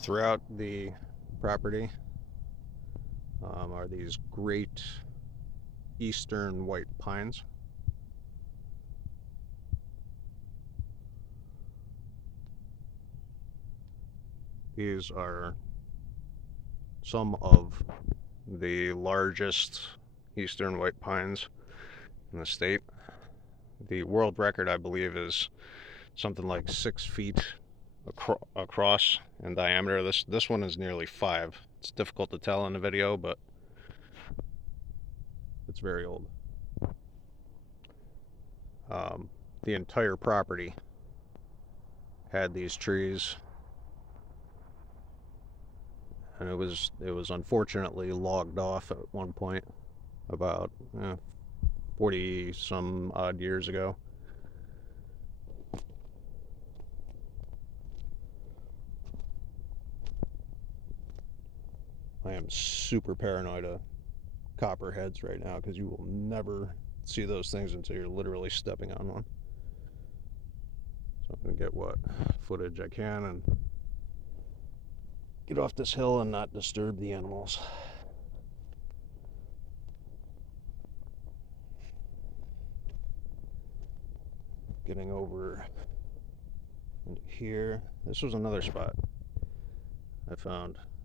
Throughout the property are these great eastern white pines. These are some of the largest eastern white pines in the state. The world record, I believe, is something like 6 feet across in diameter. This one is nearly 5. It's difficult to tell in the video, but it's very old. The entire property had these trees, and it was unfortunately logged off at one point about 40 some odd years ago. I am super paranoid of copperheads right now because you will never see those things until you're literally stepping on one. So I'm gonna get what footage I can and get off this hill and not disturb the animals. Getting over into here. This was another spot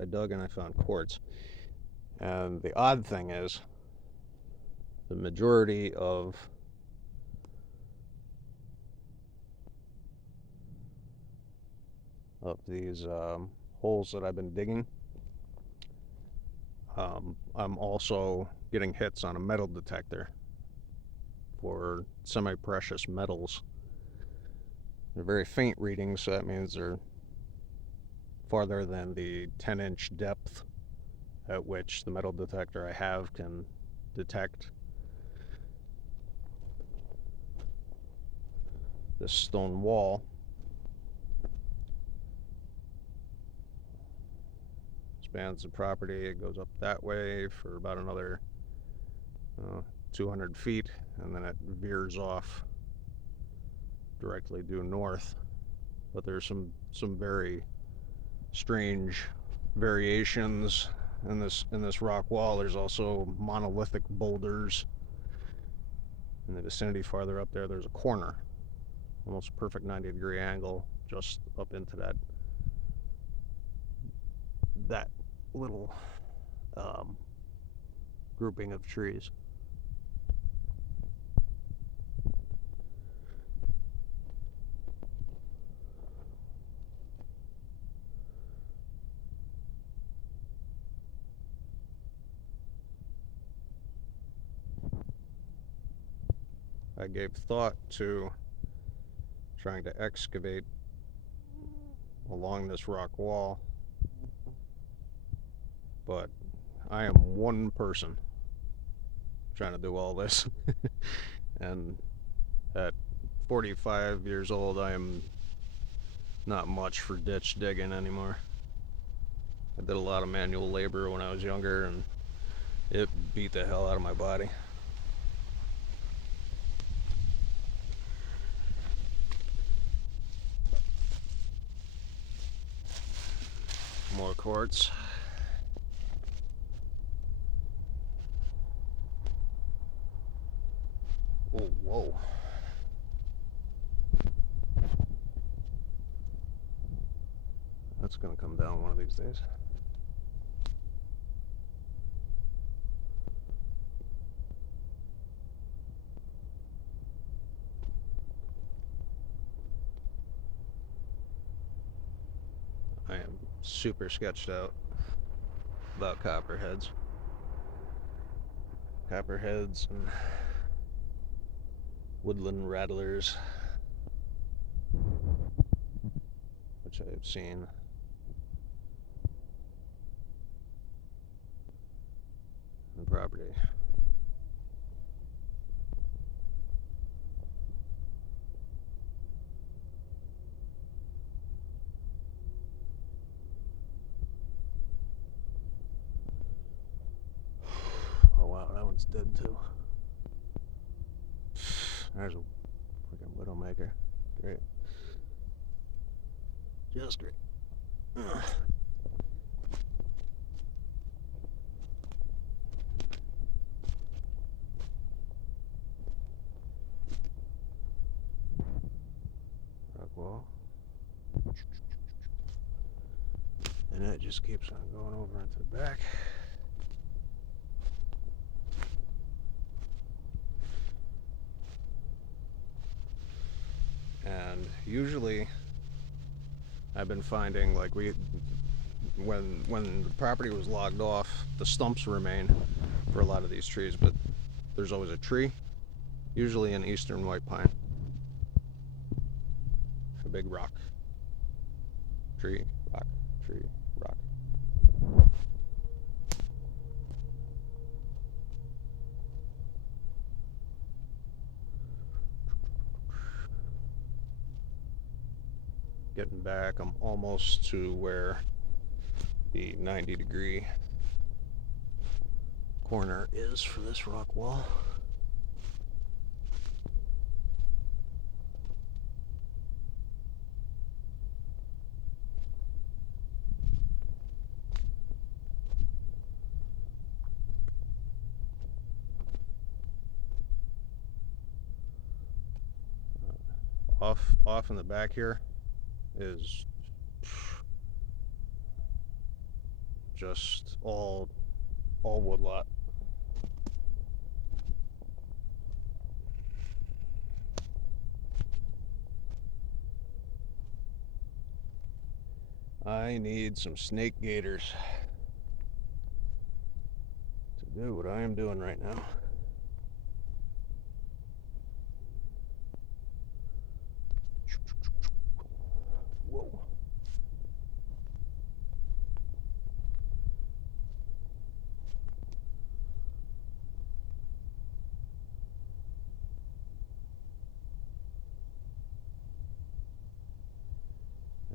I dug and I found quartz. And the odd thing is, the majority of these holes that I've been digging, I'm also getting hits on a metal detector for semi-precious metals. They're very faint readings, so that means they're farther than the 10-inch depth at which the metal detector I have can detect this stone wall. Spans the property. It goes up that way for about another 200 feet, and then it veers off directly due north. But there's some very strange variations in this rock wall. There's also monolithic boulders in the vicinity. Farther up there, there's a corner, almost perfect 90-degree angle just up into that little grouping of trees. I gave thought to trying to excavate along this rock wall, but I am one person trying to do all this. And at 45 years old, I am not much for ditch digging anymore. I did a lot of manual labor when I was younger, and it beat the hell out of my body. More quartz. Oh, whoa. That's gonna come down one of these days. I am super sketched out about copperheads. Copperheads and woodland rattlers, which I have seen. On the property. Oh wow, that one's dead too. There's a freaking widowmaker. Great. Just great. And it just keeps on going over into the back. And usually I've been finding, like, when the property was logged off, the stumps remain for a lot of these trees, but there's always a tree, usually an eastern white pine, a big rock. Tree, rock, tree, rock. Getting back, I'm almost to where the 90-degree corner is for this rock wall. Off in the back here is just all woodlot. I need some snake gators to do what I am doing right now. Whoa.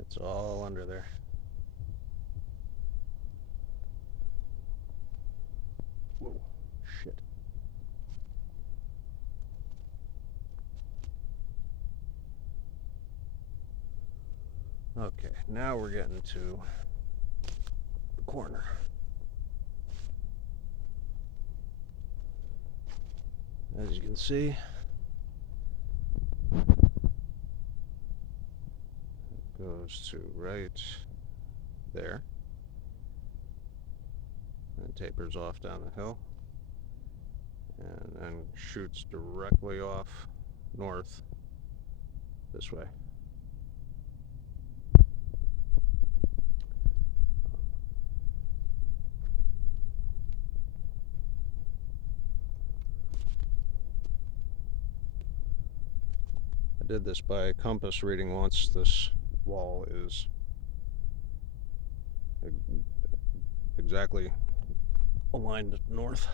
It's all under there. Whoa, shit. Okay, now we're getting to the corner. As you can see, it goes to right there and tapers off down the hill and then shoots directly off north this way. I did this by compass reading once. This wall is exactly aligned north.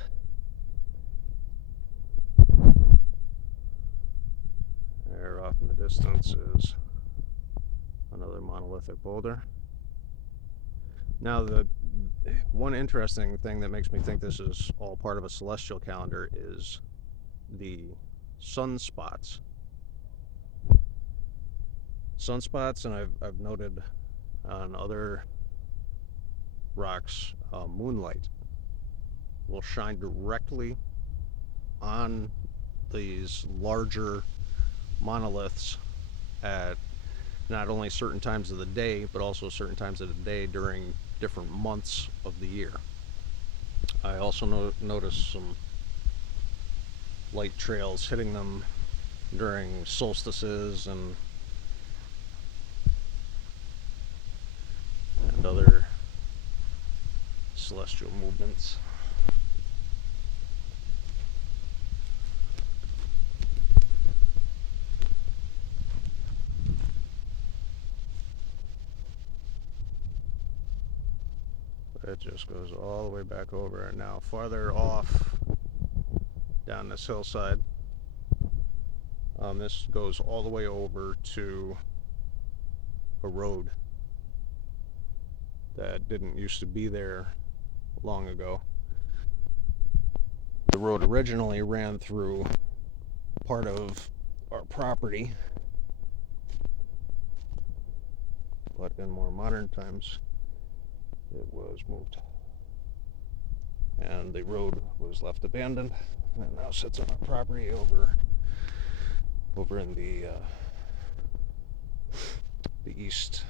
There off in the distance is another monolithic boulder. Now, the one interesting thing that makes me think this is all part of a celestial calendar is the sunspots. Sunspots, and I've noted on other rocks, moonlight will shine directly on these larger monoliths at not only certain times of the day, but also certain times of the day during different months of the year. I also noticed some light trails hitting them during solstices and other celestial movements. It just goes all the way back over, and now farther off down this hillside, this goes all the way over to a road that didn't used to be there long ago. The road originally ran through part of our property, but in more modern times it was moved, and the road was left abandoned, and it now sits on our property over in the east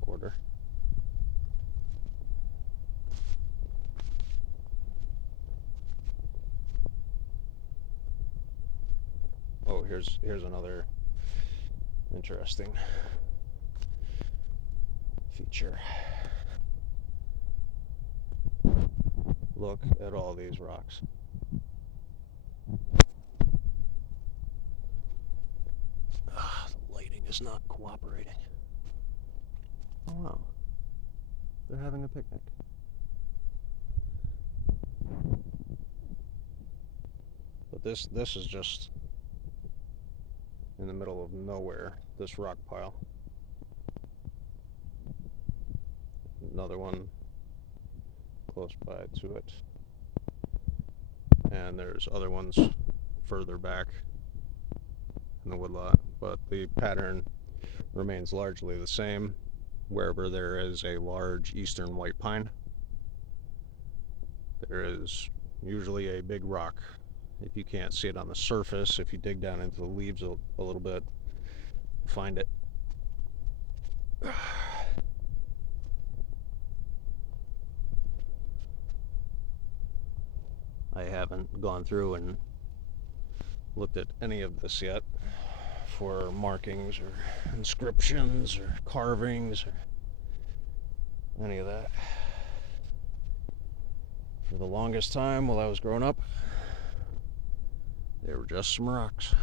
quarter. here's another interesting feature. Look at all these rocks. The lighting is not cooperating. Oh wow, they're having a picnic. But this is just in the middle of nowhere, this rock pile. Another one close by to it. And there's other ones further back in the woodlot, but the pattern remains largely the same wherever there is a large eastern white pine. There is usually a big rock. If you can't see it on the surface, if you dig down into the leaves a little bit, find it. I haven't gone through and looked at any of this yet for markings or inscriptions or carvings or any of that. For the longest time while I was growing up, they were just some rocks.